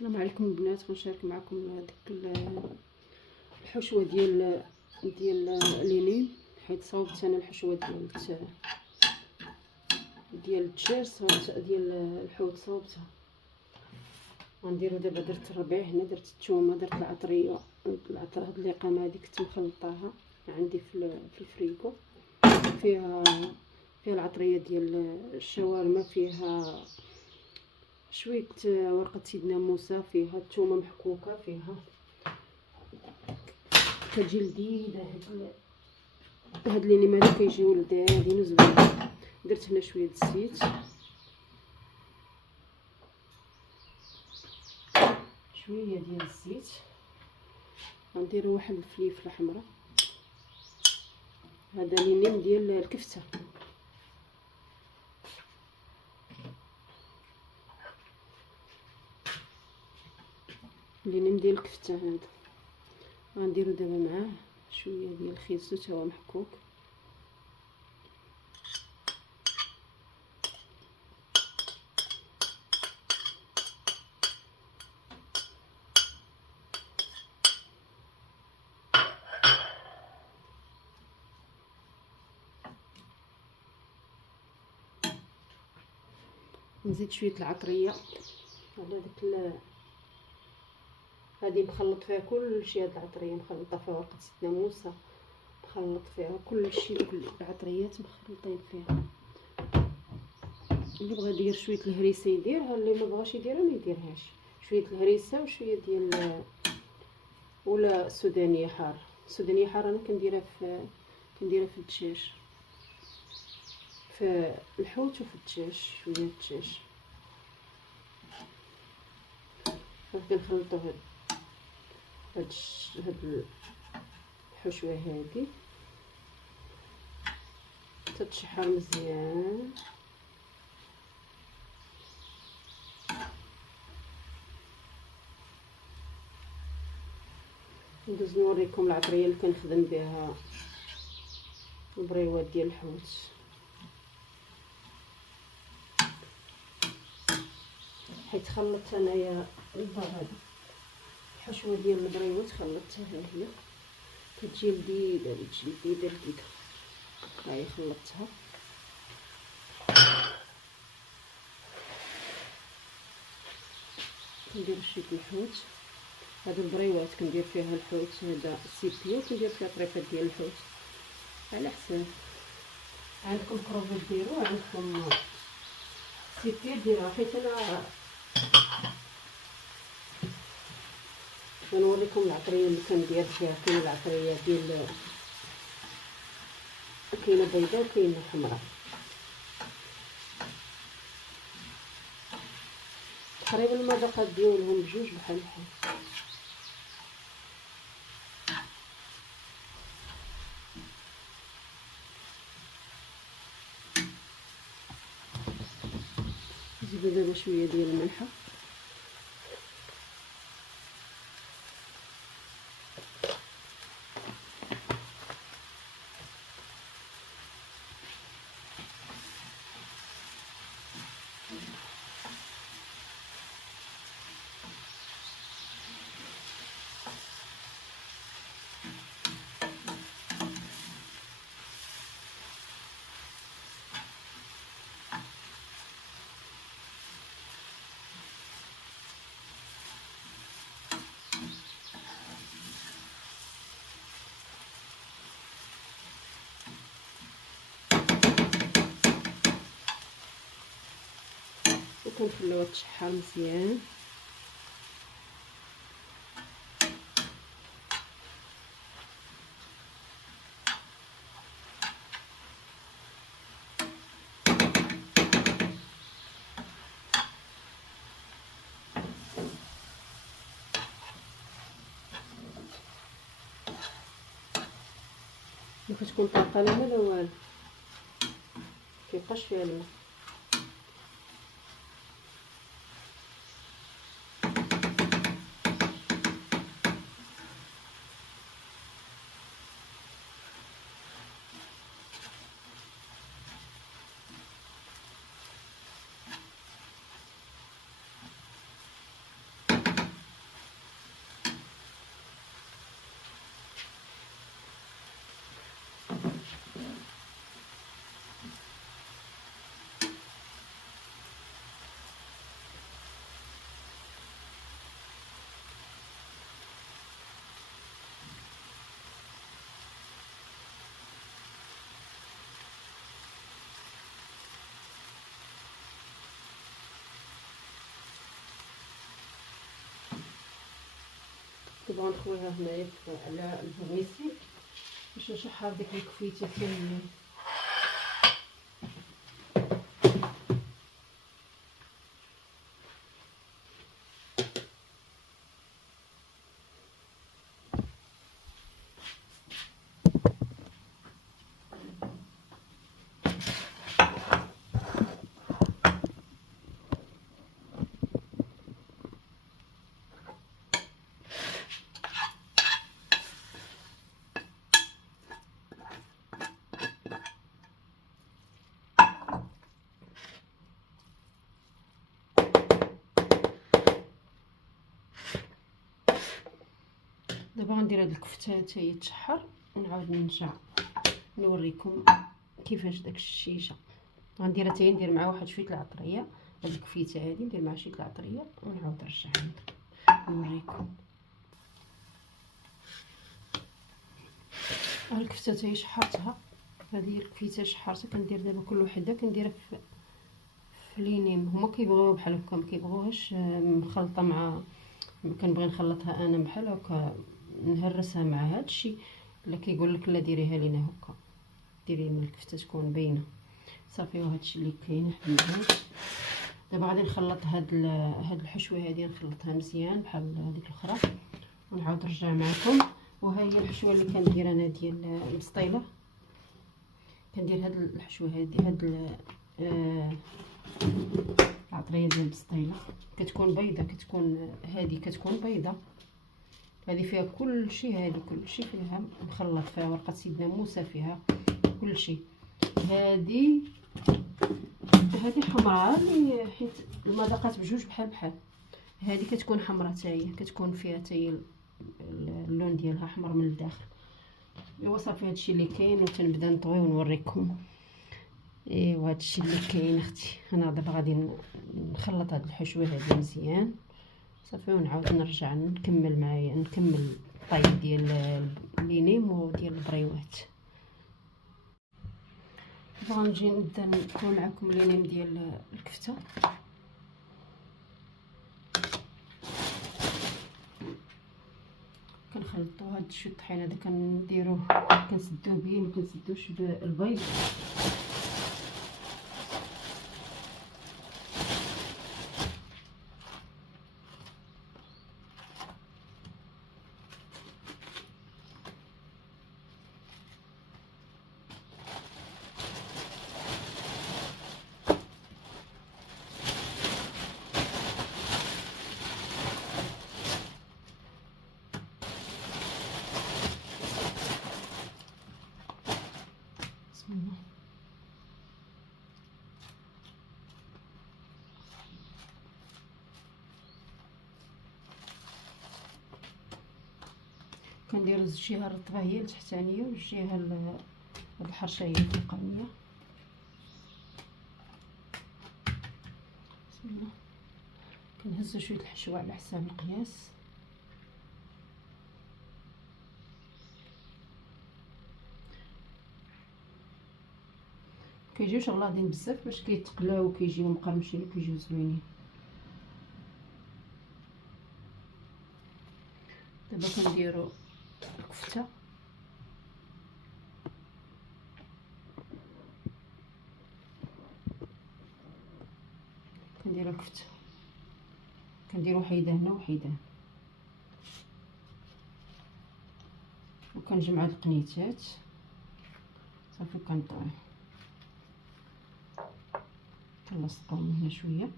السلام عليكم البنات. غنشارك معكم هذيك الحشوه ديال لينين، حيت صاوبت انا الحشوه ديال الدجاج، صاوبت ديال الحوت صاوبتها. غنديرو دابا، درت الربيع هنا، درت الثومه، درت العطريه. هاد اللقامه هادي كنت مخلطاها عندي في الفريكو، فيها العطريه ديال الشاورما، فيها شويه ورقه سيدنا موسى، فيها الثومه محكوكه، فيها كتجي لذيذه. هاد اللي مالو كيجيو لذاذين وزوينين. درت هنا شويه الزيت، شويه ديال الزيت. غنديروا واحد الفليفله حمراء، هذا لينين ديال الكفته. لينين ديال الكفته هذا. غنديروا دابا معاه شويه ديال الخيزو تا هو محكوك. نزيد شويه العطريه على داك هادي، مخلط فيها كلشي. هاد العطريه مخلطه فيها ورقه سيدنا موسى، مخلط فيها كلشي، دوك العطريات مخلطين فيها. اللي بغى يدير شويه الهريسه يديرها، اللي ما بغاش يديرها ما يديرهاش. شويه الهريسه وشويه ديال ولا سودانيه حاره. السودانيه حاره انا كنديرها في الدجاج، في الحوت وفي الدجاج، شويه الدجاج. صافي نخلطو هاد الحشوه هادي تتشحر مزيان. ندوز نوريكم العطريه اللي كنخدم بها البريوات ديال الحوت. حيت خلطت انايا هذه الحشوه ديال البريوات، خلطتها ها هي، كتجي لذيذه، لذيذه. هاهي خلطتها. كندير شويه الحوت. هادو البريوات كندير فيها الحوت، هذا السيبيو كندير فيها طريفات ديال الحوت على حساب. عندكم كروفيت ديرو، عندكم سيبيو ديروها. حيت انا غنوريكم العطريه اللي كندير فيها. كاينه العطريه ديال، كاينه بيضاء وكاينه حمراء. تقريبا المذاقات ديالهم بجوج بحال بحال. نزيدو دابا شويه ديال الملحه. وكنخليوها تشحر مزيان. ما كتكون طاقه لا ما لا والو، كيبقاش فيها الماء. كنبغي نخويها هنايا على الفرنيسي باش نشحر ديك الكفيته كاملين. دابا غندير هاد الكفته حتى هي تشحر ونعاود نرجع نوريكم كيفاش داك الشيشه. غنديرها حتى هي ندير معها واحد شويه العطريه. هاد الكفيته هادي ندير معها شويه العطريه ونعاود نرجع نوريكم. ها الكفته حتى هي شحرتها. هذه هي الكفيته شحرتها. كندير دابا كل وحده كنديرها في لينيم. هما كيبغيوها بحال هكا، ما كيبغوهاش مخلطه مع. كنبغي نخلطها انا بحال هكا نهرسها مع هادشي. لا كيقول لك لا ديريها لينا هكا، ديري من الكفته تكون باينه صافي. وهادشي اللي كاين حبيبات. دابا غادي نخلط هاد الحشوه هادي نخلطها مزيان بحال هذيك الاخرى ونعاود نرجع معكم. وها هي الحشوه اللي كندير انا ديال البسطيله. كندير هاد الحشوه هادي هاد العطريه ديال البسطيله كتكون بيضه، كتكون هادي كتكون بيضه. هذه فيها كل شيء، هذه كل شيء فيها مخلط، فيها ورقه سيدنا موسى، فيها كل شيء. هذه حمراء اللي حيت المذاقات بجوج بحال. هذه كتكون حمراء حتى هي، كتكون فيها حتى هي اللون ديالها احمر من الداخل. ايوا صافي هادشي اللي كاين وتنبدا نطوي ونوريكم. ايوا هادشي اللي كاين اختي. انا دابا غادي نخلط هاد الحشوه هادي مزيان صافي ونعاود نرجع نكمل معايا نكمل الطيب ديال اللينيم وديال البريوات. دابا غنجي نبدا نكون معكم اللينيم ديال الكفته. كنخلطوا هاد الشويه الطحين هذا كنديروه كنسدوه به، ما كنسدوش بالبيض. كندير الجهه الرطبه هي التحتانيه والجهه الحرشه هي الفوقانيه. بسم الله. كنهزو شويه الحشوه على حساب القياس. كيجيوش غلاضين بزاف باش كيتقلاو وكيجيو مقرمشين وكيجيو زوينين. دابا كنديرو الكفته. كنديرو الكفته كنديرو حيده هنا وحيده وكنجمع القنيتات صافي. كنطوي كنلصقو من هنا شويه.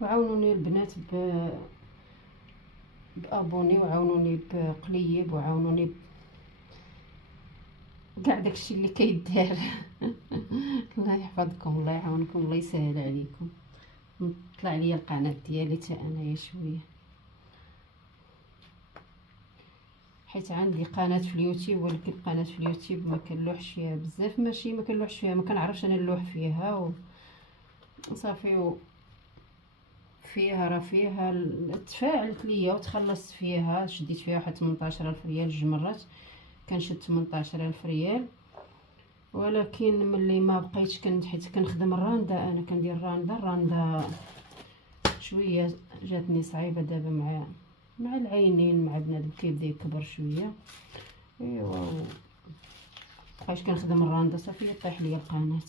وعاونوني البنات بابوني، وعاونوني بقليب، وعاونوني كاع داكشي اللي كيدار. الله يحفظكم، الله يعاونكم، الله يسهل عليكم. طلع ليا القناه ديالي حتى انايا شويه، حيت عندي قناه في اليوتيوب، ولكن قناه في اليوتيوب ما كنلوحش فيها بزاف، ماشي ما كنلوحش فيها، ما كنعرفش انا نلوح فيها وصافي. فيها تفاعلت ليا وتخلصت فيها، شديت فيها واحد 18000 ريال جوج مرات، كنشد 18000 ريال. ولكن ملي ما بقيتش حيت كنخدم الراندا، انا كندير الراندا شويه جاتني صعيبه دابا مع العينين، مع بنادم كيبدا يكبر شويه. ايوا بقيت كنخدم الراندا صافي طيح ليا القناه.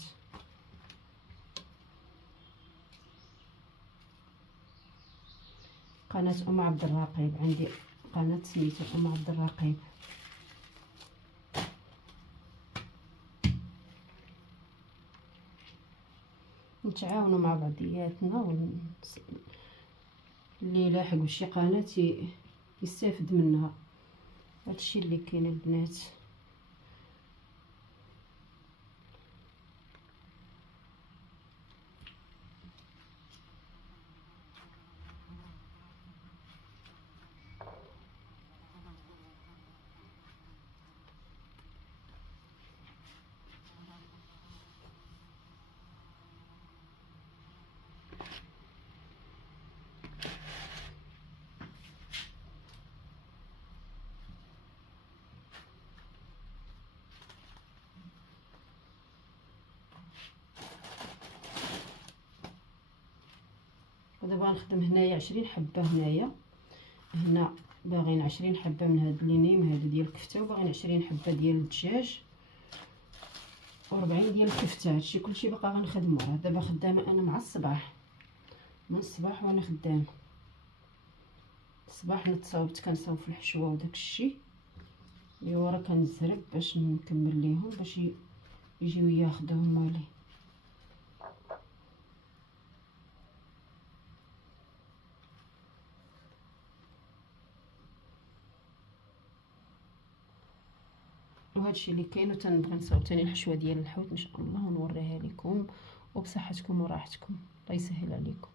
قناه ام عبد الرقيب، عندي قناه سميتها ام عبد الرقيب. نتعاونوا مع بعضياتنا، اللي لاحق بشي قناه يستافد منها. هادشي اللي كاين البنات. ودابا غنخدم هنايا 20 حبه، هنا باغيين 20 حبه من هاد لينيم هادو ديال الكفته، وباغيين 20 حبه ديال الدجاج، و40 ديال الكفته. هادشي كلشي باقا غنخدمو. دابا خدامه انا مع الصباح، من الصباح وانا خدامه. الصباح نتصاوبت كنصاوب في الحشوه وداك الشيء، ايوا راه كنزرب باش نكمل ليهم باش يجيو ياخذوهم مالي. وهادشي اللي كاين. وتنبغي نصاوب تاني الحشوه ديال الحوت ان شاء الله ونوريها لكم، وبصحتكم وراحتكم. الله يسهل عليكم.